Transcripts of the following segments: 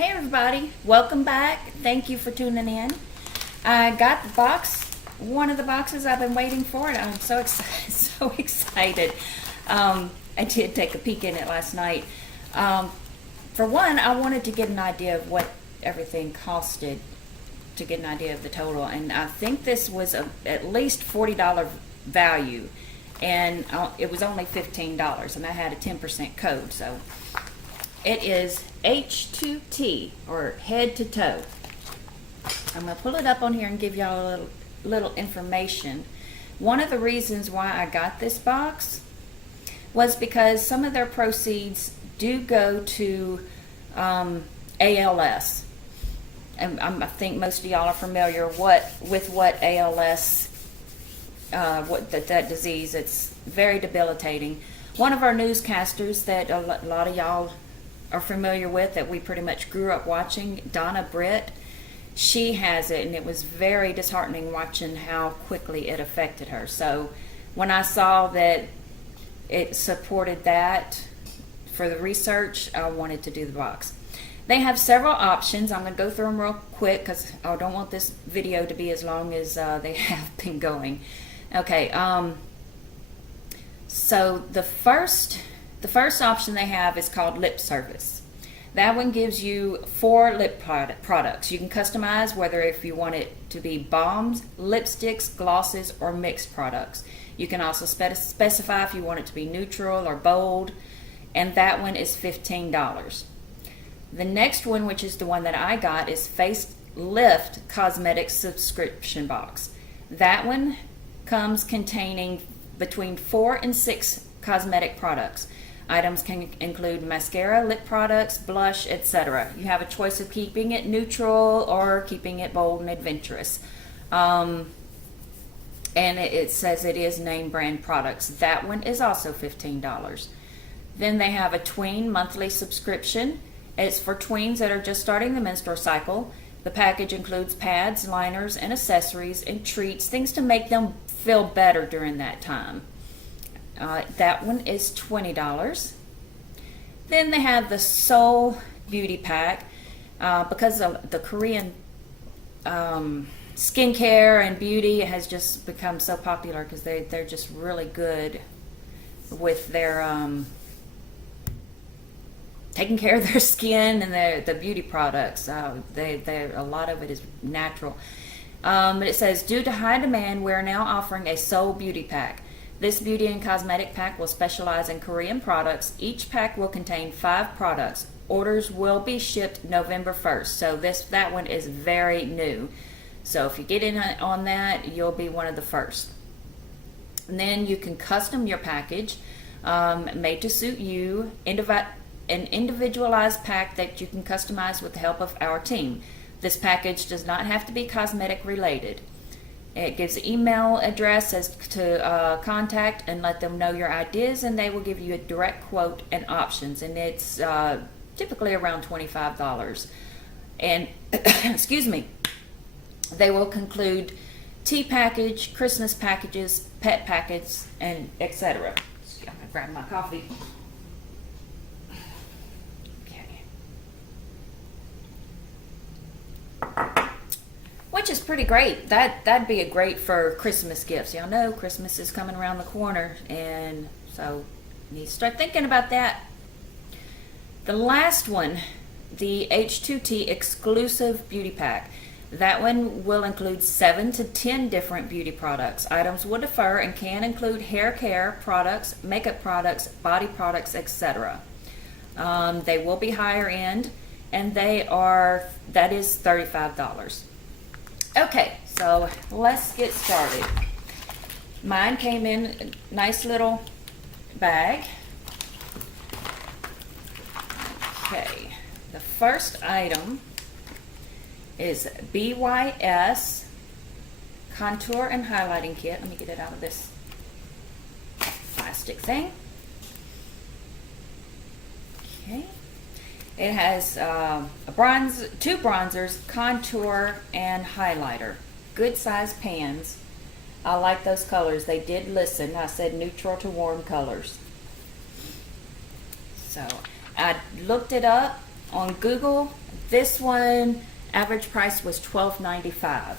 Hey everybody, welcome back. Thank you for tuning in. I got the box, one of the boxes I've been waiting for, and I'm so excited. So excited. I did take a peek in it last night. For one, I wanted to get an idea of what everything costed, to get an idea of the total, and I think this was at least $40 value, and it was only $15, and I had a 10% code, so it is H2T, or head to toe. I'm going to pull it up on here and give y'all a little information. One of the reasons why I got this box was because some of their proceeds do go to ALS. And I think most of y'all are familiar with what ALS, that disease. It's very debilitating. One of our newscasters that a lot of y'all are familiar with, that we pretty much grew up watching, Donna Britt, she has it, and it was very disheartening watching how quickly it affected her. So when I saw that it supported that for the research, I wanted to do the box. They have several options. I'm going to go through them real quick because I don't want this video to be as long as they have been going. Okay, so the first option they have is called lip service. That one gives you 4 lip products. You can customize whether if you want it to be balms, lipsticks, glosses, or mixed products. You can also specify if you want it to be neutral or bold, and that one is $15. The next one, which is the one that I got, is Facelift Cosmetics Subscription Box. That one comes containing between 4 and 6 cosmetic products. Items can include mascara, lip products, blush, etc. You have a choice of keeping it neutral or keeping it bold and adventurous. And it says it is name brand products. That one is also $15. Then they have a tween monthly subscription. It's for tweens that are just starting the menstrual cycle. The package includes pads, liners, and accessories and treats, things to make them feel better during that time. That one is $20. Then they have the Soul Beauty Pack. Because of the Korean skincare and beauty has just become so popular, because they're just really good with their taking care of their skin and the beauty products. A lot of it is natural. But it says, due to high demand, we're now offering a Soul Beauty Pack. This beauty and cosmetic pack will specialize in Korean products. Each pack will contain 5 products. Orders will be shipped November 1st. So that one is very new. So if you get in on that, you'll be one of the first. And then you can custom your package, made to suit you, an individualized pack that you can customize with the help of our team. This package does not have to be cosmetic related. It gives an email address as to contact and let them know your ideas, and they will give you a direct quote and options, and it's typically around $25. And excuse me, they will conclude tea package, Christmas packages, pet packets, and etc. I'm gonna grab my coffee. Which is pretty great. That'd be a great for Christmas gifts. Y'all know Christmas is coming around the corner, and so you need to start thinking about that. The last one, the H2T Exclusive Beauty Pack. That one will include 7 to 10 different beauty products. Items will differ and can include hair care products, makeup products, body products, etc. They will be higher end, and that is $35. Okay, so let's get started. Mine came in a nice little bag. Okay, the first item is BYS Contour and Highlighting Kit. Let me get it out of this plastic thing. Okay. It has 2 bronzers, contour, and highlighter. Good size pans. I like those colors. They did listen. I said neutral to warm colors. So I looked it up, On Google, this one, average price was $12.95.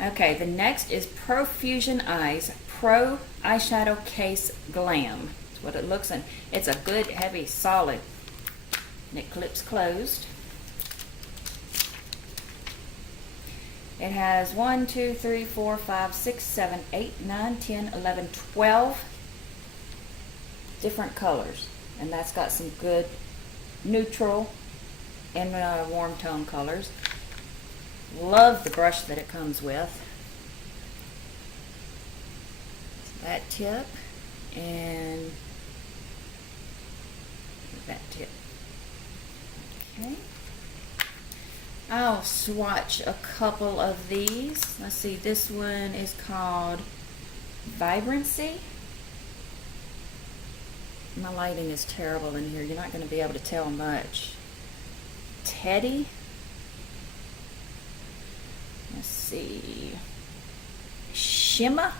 Okay, the next is Profusion Eyes Pro Eyeshadow Case Glam. That's what it looks like. It's a good, heavy, solid. And it clips closed. It has 1, 2, 3, 4, 5, 6, 7, 8, 9, 10, 11, 12 different colors. And that's got some good neutral and warm tone colors. Love the brush that it comes with. That tip and that tip. Okay. I'll swatch a couple of these. Let's see, this one is called Vibrancy. My lighting is terrible in here. You're not going to be able to tell much. Teddy. Let's see. Shimmer.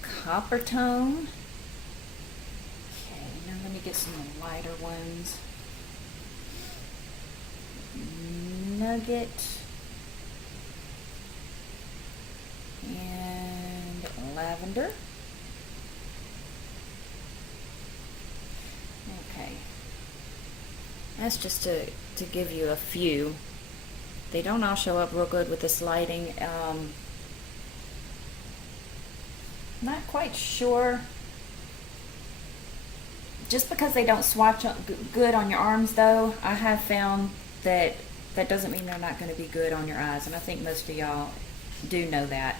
Copper Tone. Okay, now let me get some lighter ones. Nugget. And Lavender. Okay. That's just to give you a few. They don't all show up real good with this lighting. Not quite sure. Just because they don't swatch good on your arms though, I have found that that doesn't mean they're not going to be good on your eyes, and I think most of y'all do know that.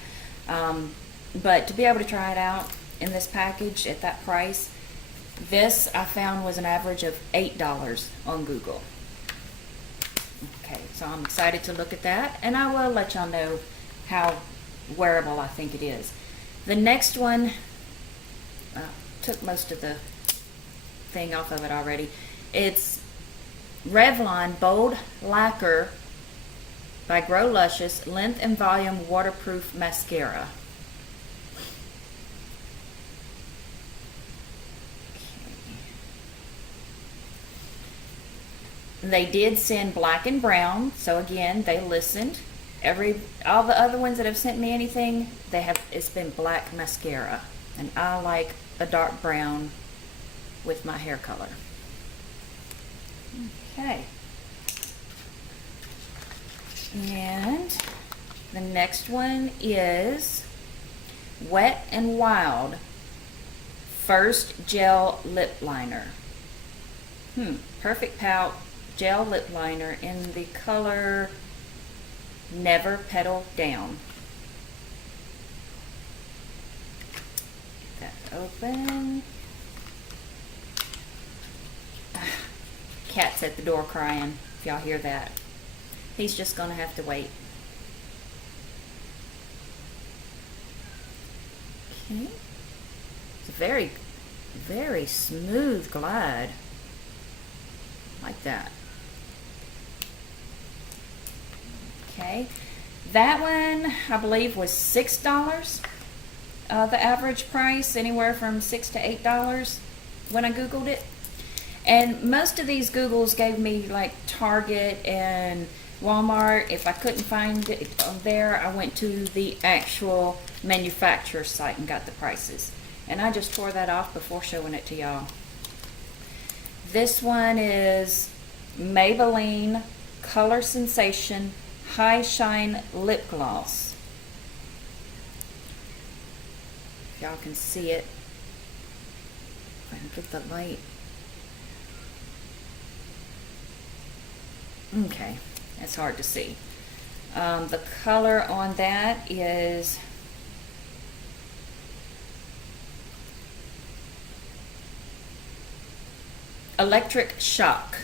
But to be able to try it out in this package at that price, this I found was an average of $8 on Google. Okay, so I'm excited to look at that, and I will let y'all know how wearable I think it is. The next one, took most of the thing off of it already. It's Revlon Bold Lacquer by Grow Luscious Length and Volume Waterproof Mascara. They did send black and brown, so again, they listened. All the other ones that have sent me anything, it's been black mascara, and I like a dark brown with my hair color. Okay. And the next one is Wet n Wild First Gel Lip Liner. Perfect Pout Gel Lip Liner in the color Never Petal Down. Get that open. Cat's at the door crying, if y'all hear that. He's just gonna have to wait. Okay. It's a very, very smooth glide. Like that. Okay. That one, I believe, was $6. The average price, anywhere from $6 to $8 when I Googled it. And most of these Googles gave me like Target and Walmart. If I couldn't find it on there, I went to the actual manufacturer site and got the prices. And I just tore that off before showing it to y'all. This one is Maybelline Color Sensation High Shine Lip Gloss. If y'all can see it. If I can get the light. Okay, that's hard to see. The color on that is Electric Shock.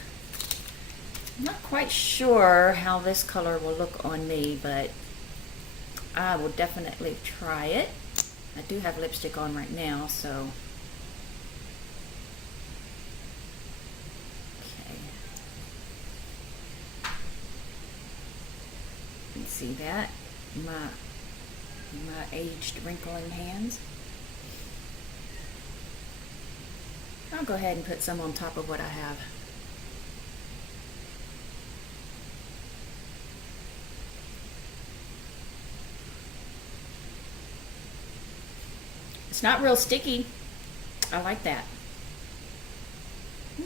I'm not quite sure how this color will look on me, but I will definitely try it. I do have lipstick on right now, so okay. You can see that my aged wrinkling hands. I'll go ahead and put some on top of what I have. It's not real sticky. I like that.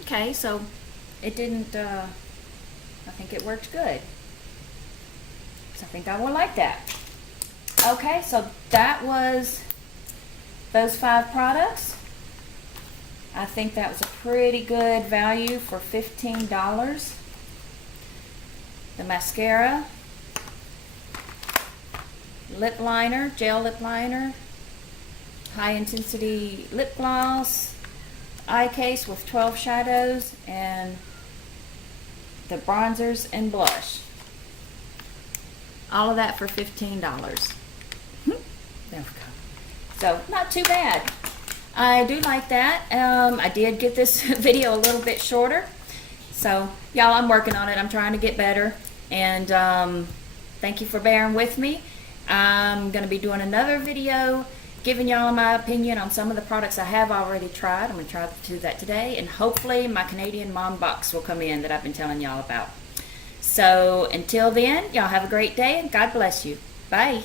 Okay, so it didn't, I think it worked good. So I think I will like that. Okay, so that was those 5 products. I think that was a pretty good value for $15. The mascara, lip liner, gel lip liner, high intensity lip gloss, eye case with 12 shadows, and the bronzers and blush. All of that for $15. There we go. So not too bad. I do like that. I did get this video a little bit shorter. So y'all, I'm working on it. I'm trying to get better. And thank you for bearing with me. I'm going to be doing another video giving y'all my opinion on some of the products I have already tried. I'm going to try to do that today. And hopefully my Canadian Mom box will come in that I've been telling y'all about. So until then, y'all have a great day and God bless you. Bye.